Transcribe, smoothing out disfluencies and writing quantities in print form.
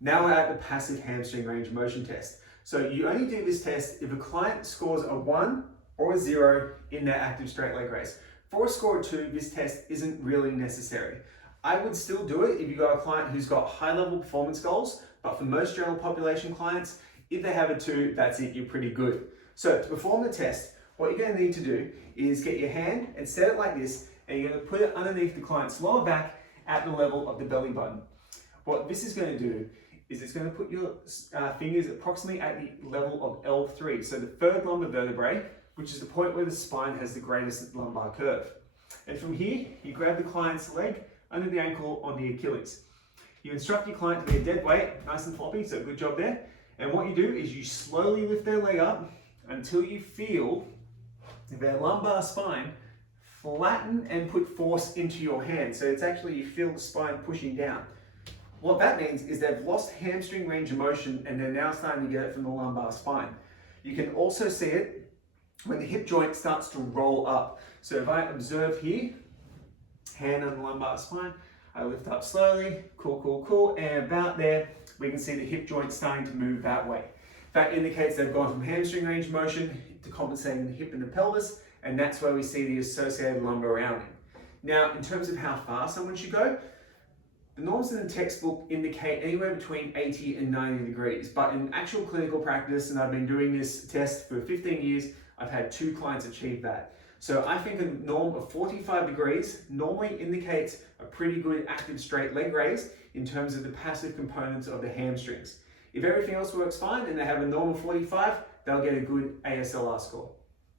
Now we're at the passive hamstring range of motion test. So you only do this test if a client scores a 1 or a 0 in their active straight leg raise. For a score of 2, this test isn't really necessary. I would still do it if you've got a client who's got high level performance goals, but for most general population clients, if they have a 2, that's it, you're pretty good. So to perform the test, what you're going to need to do is get your hand and set it like this, and you're going to put it underneath the client's lower back at the level of the belly button. What this is going to do is it's going to put your fingers approximately at the level of L3, so the third lumbar vertebrae, which is the point where the spine has the greatest lumbar curve. And from here, you grab the client's leg under the ankle on the Achilles. You instruct your client to be a dead weight, nice and floppy, so good job there. And what you do is you slowly lift their leg up until you feel their lumbar spine flatten and put force into your hand. So it's actually, you feel the spine pushing down. What that means is they've lost hamstring range of motion and they're now starting to get it from the lumbar spine. You can also see it when the hip joint starts to roll up. So if I observe here, hand on the lumbar spine, I lift up slowly, cool, and about there, we can see the hip joint starting to move that way. That indicates they've gone from hamstring range of motion to compensating the hip and the pelvis, and that's where we see the associated lumbar rounding. Now, in terms of how far someone should go, the norms in the textbook indicate anywhere between 80 and 90 degrees, but in actual clinical practice, and I've been doing this test for 15 years, I've had 2 clients achieve that. So I think a norm of 45 degrees normally indicates a pretty good active straight leg raise in terms of the passive components of the hamstrings. If everything else works fine and they have a norm of 45, they'll get a good ASLR score.